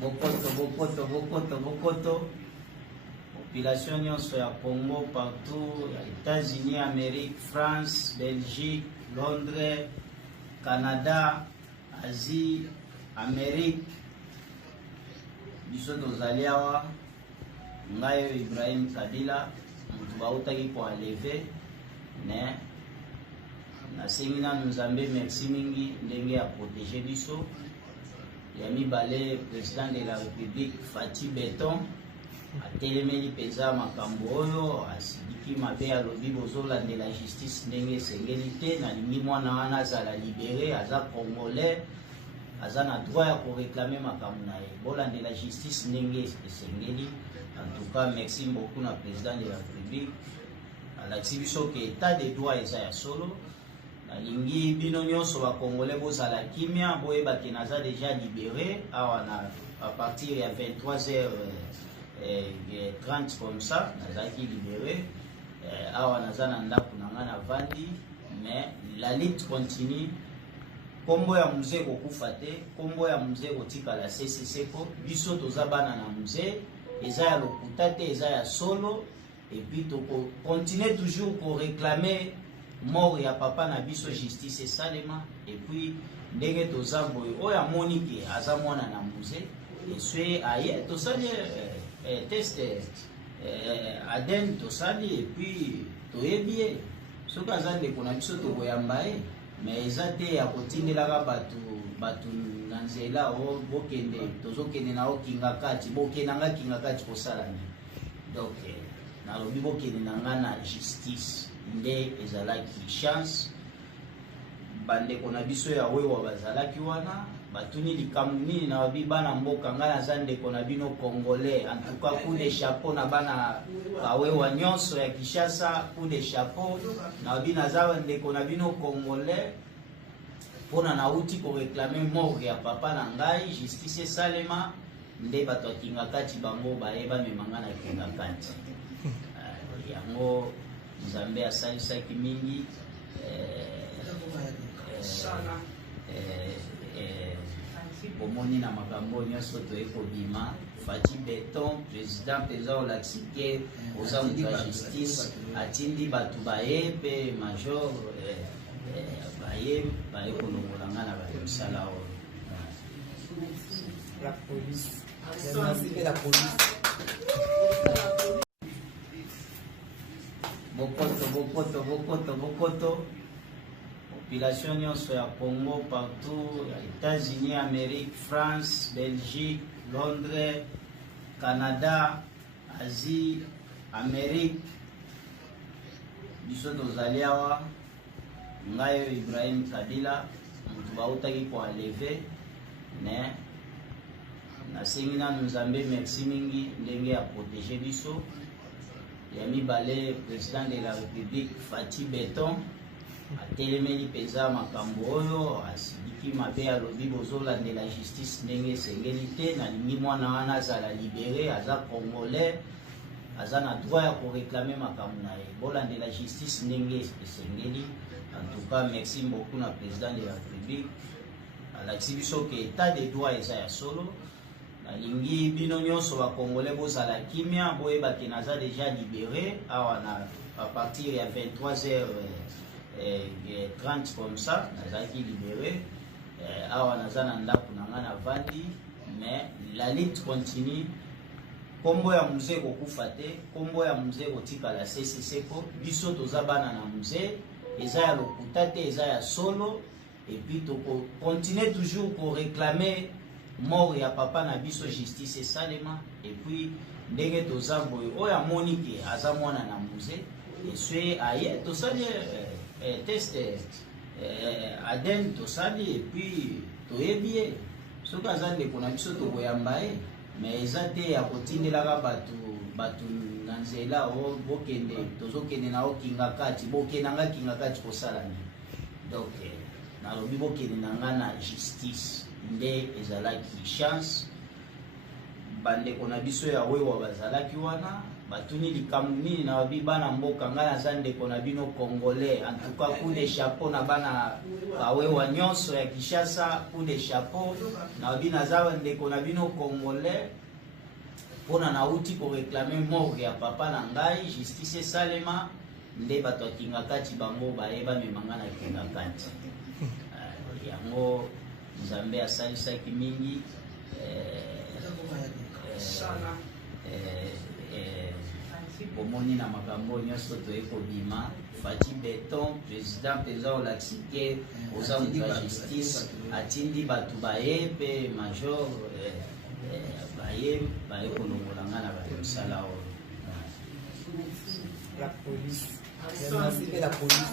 Bokoto. Population nyonso ya Congo partout, États-Unis, Amérique, France, Belgique, Londres, Canada, Asie, Amérique. Biso tozali awa ngayo Ibrahim Kabila mutu bautaki ko aleve ne nasengi na Nzambe merci mingi ndenge ya protéger biso ya mibale président de la République Fati Beton atelemeli peza makambo oyo asidiki mabe alobi bozolandela justice ndenge esengeli te nalingi mwana wana azala libéré aza congolais aza na droit ya koreklame makambo na ye bolandela justice ndenge esengeli. En tout cas merci beaucoup na président de la République alakisi biso ke état de droit eza ya solo. Nalingi bino nyonso bakongolais bozala kimia boyebaki naza déjà libéré awa na à partir ya 23h30 comme ça nazalaki libéré awa naza na ndako na nga na vandi mais la lutte continue. Kombo ya mzee kokufa te, kombo ya mzee kotikala CCC ko biso toza bana na mzee eza ya lokuta te eza ya solo et puis to continuer toujours ko réclamer mort ya papa na biso justice esalema et puis ndenge toza boye oyo amoni ke aza mwana na mzee eswe aye tosali test ADN tosali et puis toyebi soki aza ndeko na biso tokoyamba ye mais eza te ya kotindelaka batu na nzela o bokende tozokende na okinga kati bokenanga kinga kati kosala nini. Donc nalobi bokende na nga na justice nde ezalaki chance bandeko na biso ya wewa bazalaki wana batuni likambo nini na babi bana mboka nga naza ndeko na bino congolais. En tout cas coup de chapeau na bana kawewa nyonso ya Kinshasa, coup de chapeau na babi naza ndeko na bino congolais pona nauti ko réclamer mort ya papa na ngai justice esalema nde bato akinga kati bango bayeba memanga na kinga kati yango Nzambe asalisaki mingi bomoni na makambo nyonso toyeko bima. Fati Beton président peza olakisi ke oza moto ya justice atindi bato baye mpe major baye kolongola nga na mosala oyo. Bokoto. Population nyonso ya Congo partout, États-Unis, Amérique, France, Belgique, Londres, Canada, Asie, Amérique. Biso tozali awa ngayo Ibrahim Kabila mutu bautaki ko aleve ne nasengi na Nzambe merci mingi ndenge ya protéger biso ya mibale président de la République Fati Beton atelemeli peza makambo oyo asidiki mabe alobi bozolandela justice ndenge esengeli te nalingi mwana wana azala libéré aza congolais aza na droit ya koreklame makambo na ye bolandela justice ndenge esengeli. En tout cas merci beaucoup na président de la République alakisi biso ke état de droit eza ya solo. Nalingi bino nyonso bakongolais bozala kimia boyebaki naza déjà libéré awa na à partir ya 23h30 comme ça nazalaki libéré awa naza na ndako na nga na vandi mais la lutte continue. Kombo ya mzee kokufa te, kombo ya mzee kotikala CCC ko biso toza bana na mzee eza ya lokuta te eza ya solo et puis to continuer toujours ko réclamer mort ya papa na biso justice esalema et puis ndenge toza boye oyo amoni ke aza mwana na mzee eswe aye tosali test ADN tosali et puis toyebi ye soki aza ndeko na biso tokoyamba ye mais eza te ya kotindelaka batu na nzela o bokende tozokende na okinga kati bokenanga kinga kati kosala nini. Donc nalobi bokende na nga na justice nde ezalaki chance bandeko na biso ya wewa bazalaki wana batuni likambo nini na babi bana mboka nga naza ndeko na bino congolais. En tout cas coup de chapeau na bana bawewa nyonso ya Kinshasa, coup de chapeau na babi naza ndeko na bino congolais. Pona nauti ko réclamer mort ya papa na ngai justice salema nde bato akinga kati bango bayeba memanga na kinga kati. Yango Nzambe asalisaki mingi bomoni na makambo nyonso toyeko bima. Fati Beton président peza olaksike oza mutu ya justice atindi bato baye pe major baye kolongola nga na mosala oyo. La police. La police.